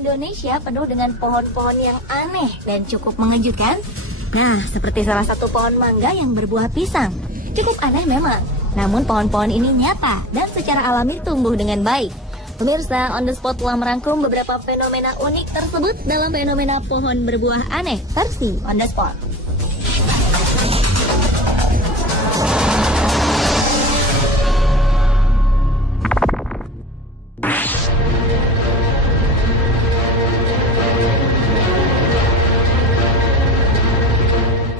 Indonesia penuh dengan pohon-pohon yang aneh dan cukup mengejutkan. Nah, seperti salah satu pohon mangga yang berbuah pisang. Cukup aneh memang, namun pohon-pohon ini nyata dan secara alami tumbuh dengan baik. Pemirsa, On The Spot telah merangkum beberapa fenomena unik tersebut dalam fenomena pohon berbuah aneh versi On The Spot.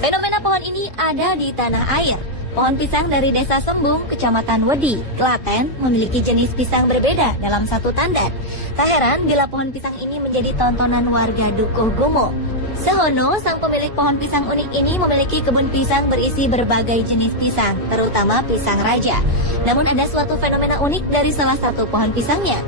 Fenomena pohon ini ada di tanah air. Pohon pisang dari Desa Sembung, Kecamatan Wedi, Klaten, memiliki jenis pisang berbeda dalam satu tandan. Tak heran bila pohon pisang ini menjadi tontonan warga Dukuh Gumo. Sehono, sang pemilik pohon pisang unik ini memiliki kebun pisang berisi berbagai jenis pisang, terutama pisang raja. Namun ada suatu fenomena unik dari salah satu pohon pisangnya.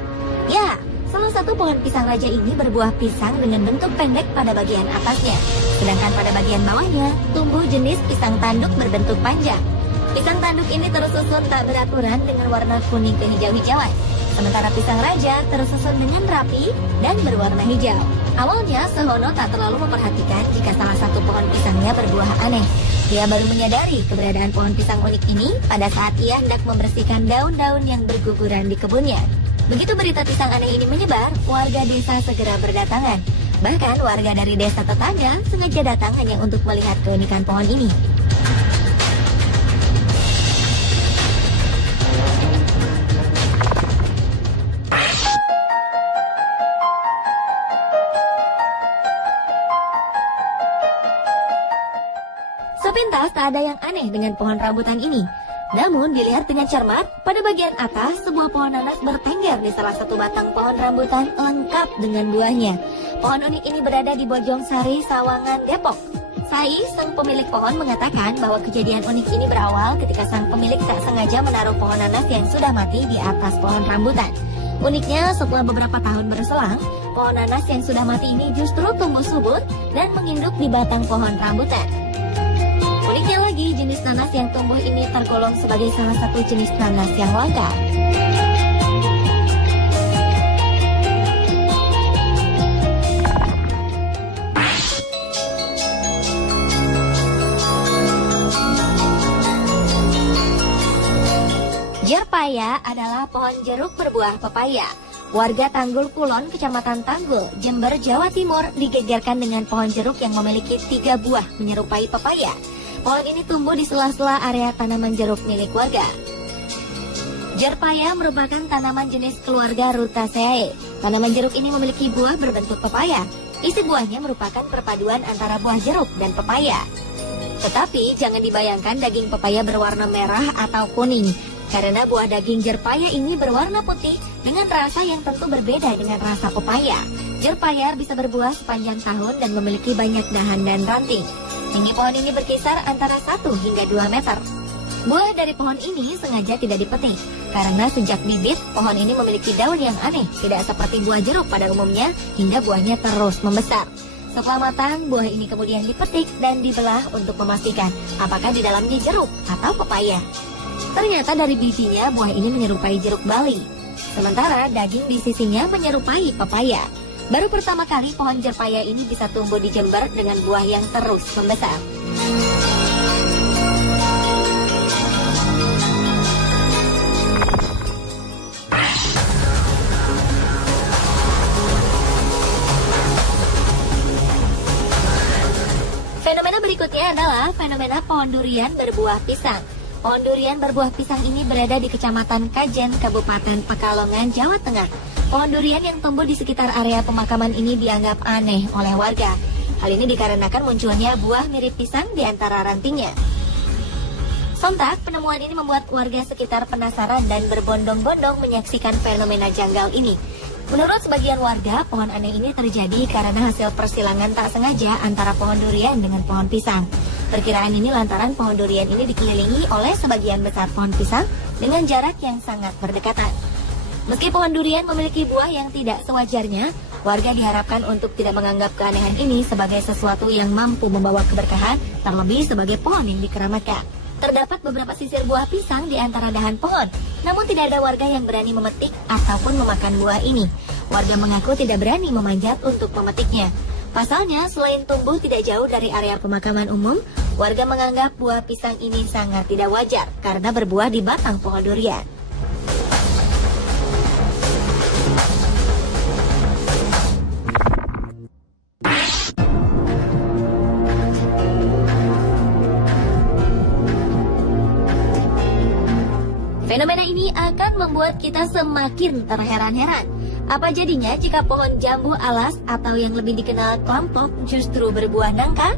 Ya, salah satu pohon pisang raja ini berbuah pisang dengan bentuk pendek pada bagian atasnya. Sedangkan pada bagian bawahnya, tumbuh jenis pisang tanduk berbentuk panjang. Pisang tanduk ini tersusun tak beraturan dengan warna kuning kehijau-hijauan. Sementara pisang raja tersusun dengan rapi dan berwarna hijau. Awalnya, Sehono tak terlalu memperhatikan jika salah satu pohon pisangnya berbuah aneh. Dia baru menyadari keberadaan pohon pisang unik ini pada saat ia hendak membersihkan daun-daun yang berguguran di kebunnya. Begitu berita pisang aneh ini menyebar, warga desa segera berdatangan. Bahkan warga dari desa tetangga sengaja datang hanya untuk melihat keunikan pohon ini. Sepintas tak ada yang aneh dengan pohon rambutan ini. Namun dilihat dengan cermat, pada bagian atas sebuah pohon nanas bertengger di salah satu batang pohon rambutan lengkap dengan buahnya. Pohon unik ini berada di Bojongsari, Sawangan, Depok. Sai, sang pemilik pohon, mengatakan bahwa kejadian unik ini berawal ketika sang pemilik tak sengaja menaruh pohon nanas yang sudah mati di atas pohon rambutan. Uniknya, setelah beberapa tahun berselang, pohon nanas yang sudah mati ini justru tumbuh subur dan menginduk di batang pohon rambutan. Uniknya lagi, jenis nanas yang tumbuh ini tergolong sebagai salah satu jenis nanas yang langka. Jerpaya adalah pohon jeruk berbuah pepaya. Warga Tanggul Kulon, Kecamatan Tanggul, Jember, Jawa Timur digegerkan dengan pohon jeruk yang memiliki 3 buah menyerupai pepaya. Pohon ini tumbuh di sela-sela area tanaman jeruk milik warga. Jerpaya merupakan tanaman jenis keluarga Rutaceae. Tanaman jeruk ini memiliki buah berbentuk pepaya. Isi buahnya merupakan perpaduan antara buah jeruk dan pepaya. Tetapi jangan dibayangkan daging pepaya berwarna merah atau kuning, karena buah daging jerpaya ini berwarna putih dengan rasa yang tentu berbeda dengan rasa pepaya. Jerpaya bisa berbuah sepanjang tahun dan memiliki banyak dahan dan ranting. Tinggi pohon ini berkisar antara 1 hingga 2 meter. Buah dari pohon ini sengaja tidak dipetik, karena sejak bibit, pohon ini memiliki daun yang aneh, tidak seperti buah jeruk pada umumnya, hingga buahnya terus membesar. Setelah matang, buah ini kemudian dipetik dan dibelah untuk memastikan apakah di dalamnya jeruk atau pepaya. Ternyata dari bijinya, buah ini menyerupai jeruk Bali, sementara daging di sisinya menyerupai pepaya. Baru pertama kali pohon jerpaya ini bisa tumbuh di Jember dengan buah yang terus membesar. Fenomena berikutnya adalah fenomena pohon durian berbuah pisang. Pohon durian berbuah pisang ini berada di Kecamatan Kajen, Kabupaten Pekalongan, Jawa Tengah. Pohon durian yang tumbuh di sekitar area pemakaman ini dianggap aneh oleh warga. Hal ini dikarenakan munculnya buah mirip pisang di antara rantingnya. Sontak, penemuan ini membuat warga sekitar penasaran dan berbondong-bondong menyaksikan fenomena janggal ini. Menurut sebagian warga, pohon aneh ini terjadi karena hasil persilangan tak sengaja antara pohon durian dengan pohon pisang. Perkiraan ini lantaran pohon durian ini dikelilingi oleh sebagian besar pohon pisang dengan jarak yang sangat berdekatan. Meski pohon durian memiliki buah yang tidak sewajarnya, warga diharapkan untuk tidak menganggap keanehan ini sebagai sesuatu yang mampu membawa keberkahan, terlebih sebagai pohon yang dikeramatkan. Terdapat beberapa sisir buah pisang di antara dahan pohon, namun tidak ada warga yang berani memetik ataupun memakan buah ini. Warga mengaku tidak berani memanjat untuk memetiknya. Pasalnya, selain tumbuh tidak jauh dari area pemakaman umum, warga menganggap buah pisang ini sangat tidak wajar karena berbuah di batang pohon durian. Fenomena ini akan membuat kita semakin terheran-heran. Apa jadinya jika pohon jambu alas atau yang lebih dikenal klampok justru berbuah nangka?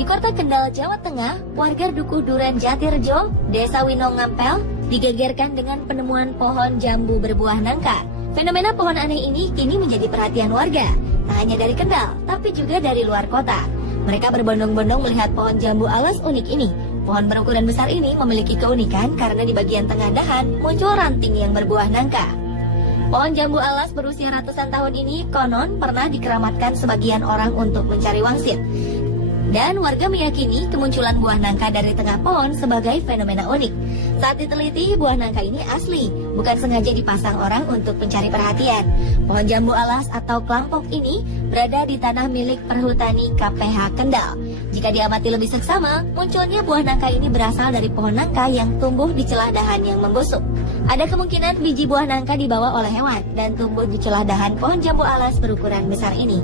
Di Kota Kendal, Jawa Tengah, warga Dukuh Duren Jatirjo, Desa Winongampel, digegerkan dengan penemuan pohon jambu berbuah nangka. Fenomena pohon aneh ini kini menjadi perhatian warga, tak hanya dari Kendal, tapi juga dari luar kota. Mereka berbondong-bondong melihat pohon jambu alas unik ini. Pohon berukuran besar ini memiliki keunikan karena di bagian tengah dahan muncul ranting yang berbuah nangka. Pohon jambu alas berusia ratusan tahun ini konon pernah dikeramatkan sebagian orang untuk mencari wangsit. Dan warga meyakini kemunculan buah nangka dari tengah pohon sebagai fenomena unik. Saat diteliti, buah nangka ini asli, bukan sengaja dipasang orang untuk mencari perhatian. Pohon jambu alas atau klampok ini berada di tanah milik Perhutani KPH Kendal. Jika diamati lebih seksama, munculnya buah nangka ini berasal dari pohon nangka yang tumbuh di celah dahan yang membusuk. Ada kemungkinan biji buah nangka dibawa oleh hewan dan tumbuh di celah dahan pohon jambu alas berukuran besar ini.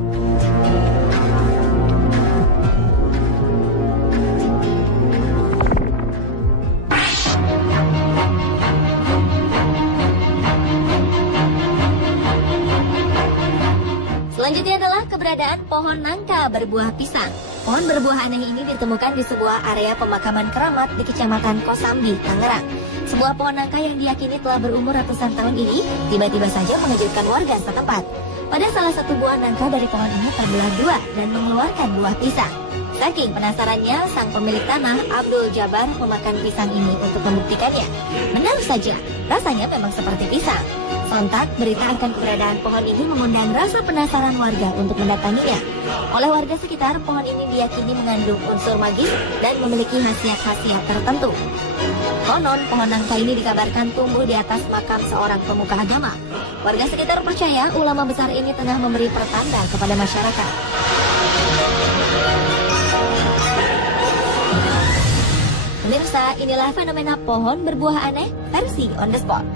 Selanjutnya adalah keberadaan pohon nangka berbuah pisang. Pohon berbuah aneh ini ditemukan di sebuah area pemakaman keramat di Kecamatan Kosambi, Tangerang. Sebuah pohon nangka yang diyakini telah berumur ratusan tahun ini tiba-tiba saja mengejutkan warga setempat. Pada salah satu buah nangka dari pohon ini terbelah dua dan mengeluarkan buah pisang. Saking penasarannya, sang pemilik tanah, Abdul Jabar, memakan pisang ini untuk membuktikannya. Benar saja, rasanya memang seperti pisang. Sontak, berita akan keberadaan pohon ini mengundang rasa penasaran warga untuk mendatanginya. Oleh warga sekitar, pohon ini diyakini mengandung unsur magis dan memiliki khasiat-khasiat tertentu. Konon, pohon nangka ini dikabarkan tumbuh di atas makam seorang pemuka agama. Warga sekitar percaya ulama besar ini tengah memberi pertanda kepada masyarakat. Pemirsa, inilah fenomena pohon berbuah aneh versi on the spot.